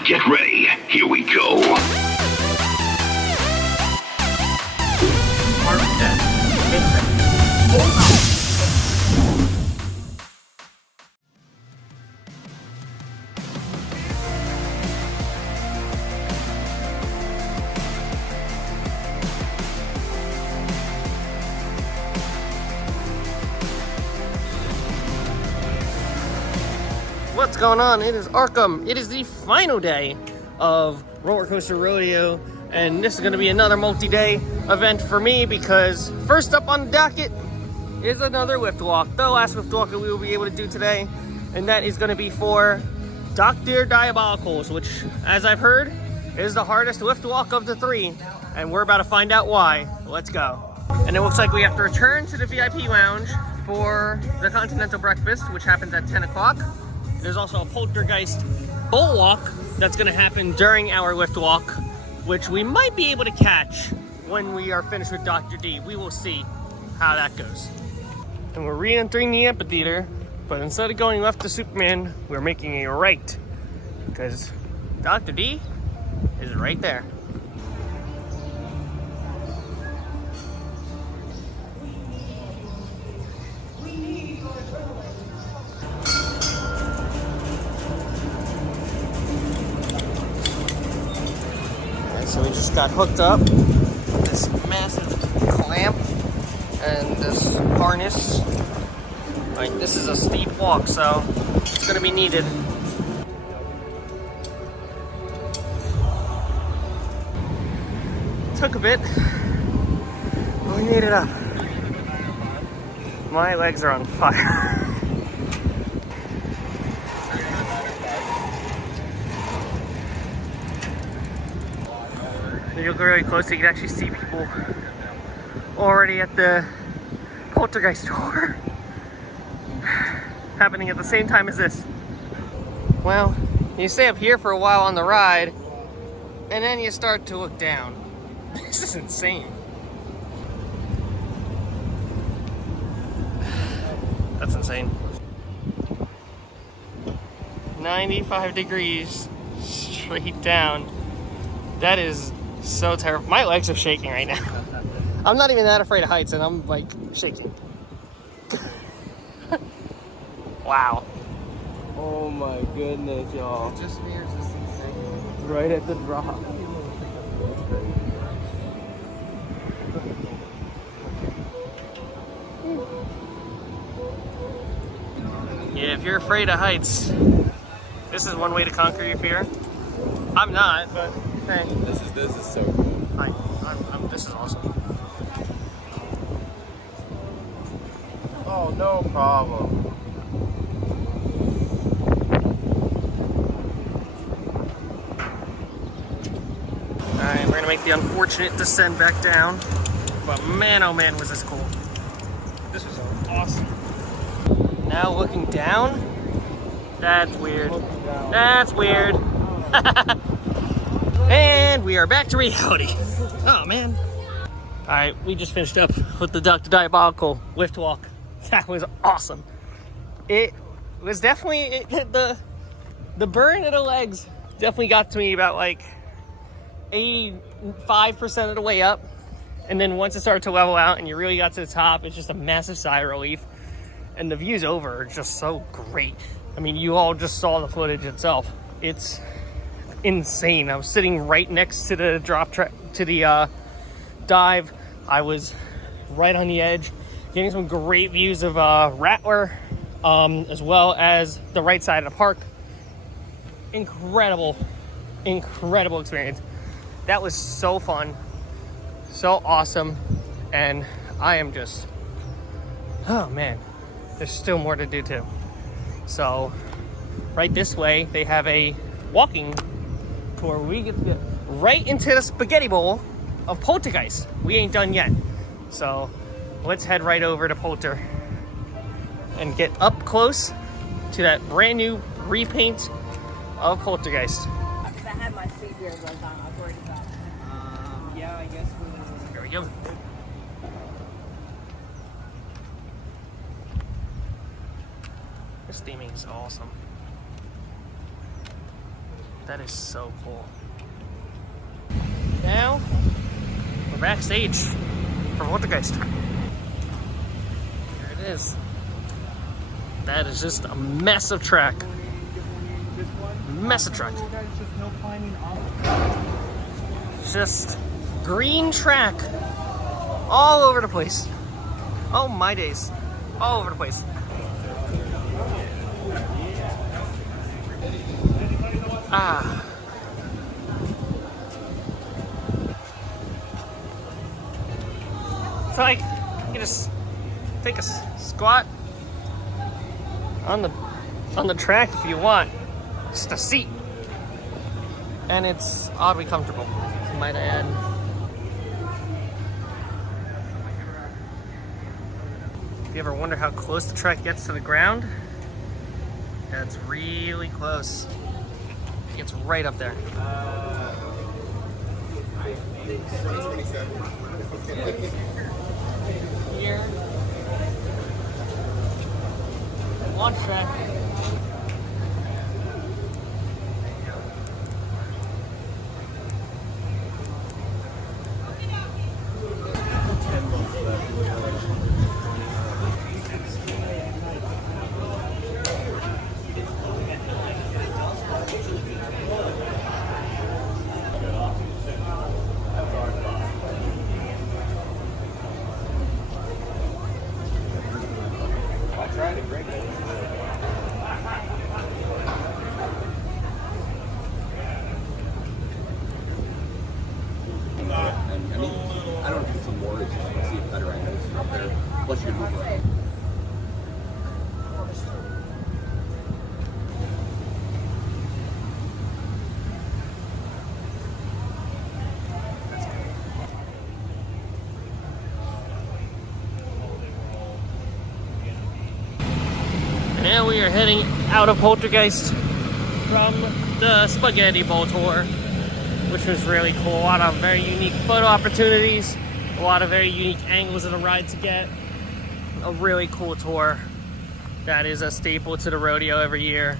Now get ready. Here we go. What's going on? It is Arkham. It is the final day of Roller Coaster Rodeo, and this is going to be another multi-day event for me because first up on the docket is another lift walk, the last lift walk that we will be able to do today, and that is going to be for Dr. Diabolicals, which, as I've heard, is the hardest lift walk of the three, and we're about to find out why. Let's go. And it looks like we have to return to the VIP lounge for the Continental Breakfast, which happens at 10 o'clock. There's also a Poltergeist bowl walk that's going to happen during our lift walk, which we might be able to catch when we are finished with Dr. D. We will see how that goes. And we're re-entering the amphitheater, but instead of going left to Superman, we're making a right, because Dr. D is right there. So we just got hooked up, this massive clamp and this harness. Like, this is a steep walk, so it's gonna be needed. Took a bit, but we made it up. My legs are on fire. If you look really close, you can actually see people already at the Poltergeist tour happening at the same time as this. Well, you stay up here for a while on the ride, and then you start to look down. This is insane. That's insane. 95 degrees straight down. That is so terrible. My legs are shaking right now. I'm not even that afraid of heights, and I'm like shaking. Wow. Oh my goodness, y'all. Just me or is this insane? Right at the drop. Yeah, if you're afraid of heights, this is one way to conquer your fear. I'm not, but hey. This is so cool. This is awesome. Oh, no problem. Alright, we're gonna make the unfortunate descent back down. But man, oh man, was this cool. This was awesome. Now looking down, that's weird. That's weird. And we are back to reality. Oh man. Alright, we just finished up with the Dr. Diabolical lift walk. That was awesome. It was definitely, the burn of the legs definitely got to me about like 85% of the way up. And then once it started to level out and you really got to the top, it's just a massive sigh of relief. And the views over are just so great. I mean, you all just saw the footage itself. It's insane. I was sitting right next to the drop track, to the dive. I was right on the edge, getting some great views of Rattler, as well as the right side of the park. Incredible experience. That was so fun, so awesome, and I am just, oh man, there's still more to do too. So right this way, they have a walking tour. We get to get right into the spaghetti bowl of Poltergeist. We ain't done yet. So let's head right over to Polter and get up close to that brand new repaint of Poltergeist. Because I had my sleep ears on, I was worried about it. Yeah, I guess we'll... Here we go. This theming is awesome. That is so cool. Now, we're backstage for Poltergeist. Here it is. That is just a massive track. Massive track. Just green track all over the place. Oh my days. All over the place. Ah. So like, you just take a squat on the track if you want. Just a seat. And it's oddly comfortable, might I add. If you ever wonder how close the track gets to the ground, that's really close. It gets right up there. Here. Launch track. I don't know if it's some more, it's just to see it better. I know it's up there. Plus you can move around. Now we are heading out of Poltergeist from the Spaghetti Bowl tour, which was really cool. A lot of very unique photo opportunities, a lot of very unique angles of the ride to get. A really cool tour that is a staple to the rodeo every year,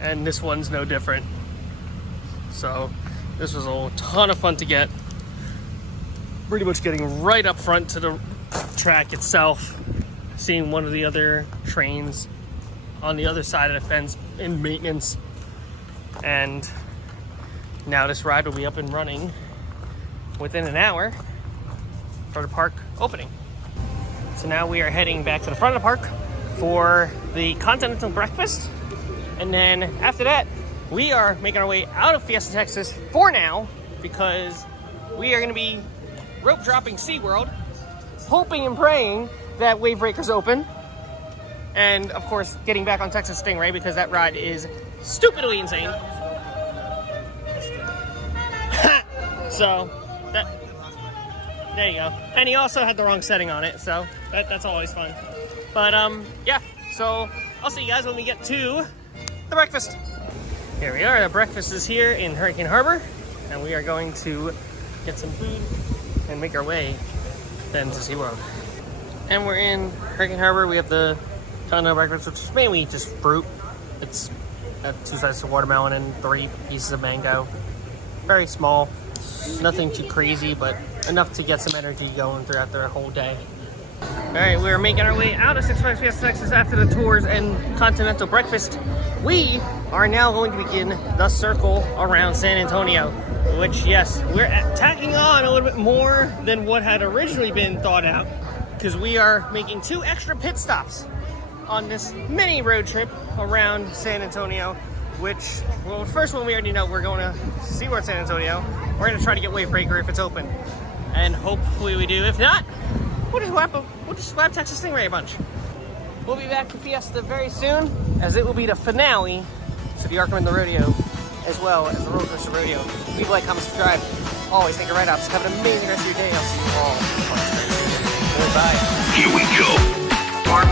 and this one's no different. So this was a ton of fun to get. Pretty much getting right up front to the track itself, seeing one of the other trains on the other side of the fence in maintenance, and now this ride will be up and running within an hour for the park opening. So now we are heading back to the front of the park for the continental breakfast, and then after that we are making our way out of Fiesta Texas for now, because we are going to be rope dropping SeaWorld, hoping and praying that Wave Breaker's open, and of course getting back on Texas Stingray because that ride is stupidly insane. So there you go. And he also had the wrong setting on it, so that's always fun. But yeah, so I'll see you guys when we get to the breakfast. Here we are. The breakfast is here in Hurricane Harbor, and we are going to get some food and make our way then to SeaWorld. And we're in Hurricane Harbor. We have the continental breakfast, which is mainly just fruit. It's got 2 slices of watermelon and 3 pieces of mango. Very small, nothing too crazy, but enough to get some energy going throughout the whole day. All right, we're making our way out of Six Flags Fiesta Texas after the tours and continental breakfast. We are now going to begin the circle around San Antonio, which, yes, we're tacking on a little bit more than what had originally been thought out, because we are making 2 extra pit stops on this mini road trip around San Antonio, which, well, the first one we already know we're going to SeaWorld San Antonio. We're going to try to get Wave Breaker if it's open, and hopefully we do. If not, we'll just whap Texas Stingray a bunch. We'll be back to Fiesta very soon, as it will be the finale to the Arkham and the Rodeo, as well as the Roller Coaster Rodeo. Leave a like, comment, subscribe. Always take a write-ups. Have an amazing rest of your day. I'll see you all on the next video. Goodbye. Here we go. Park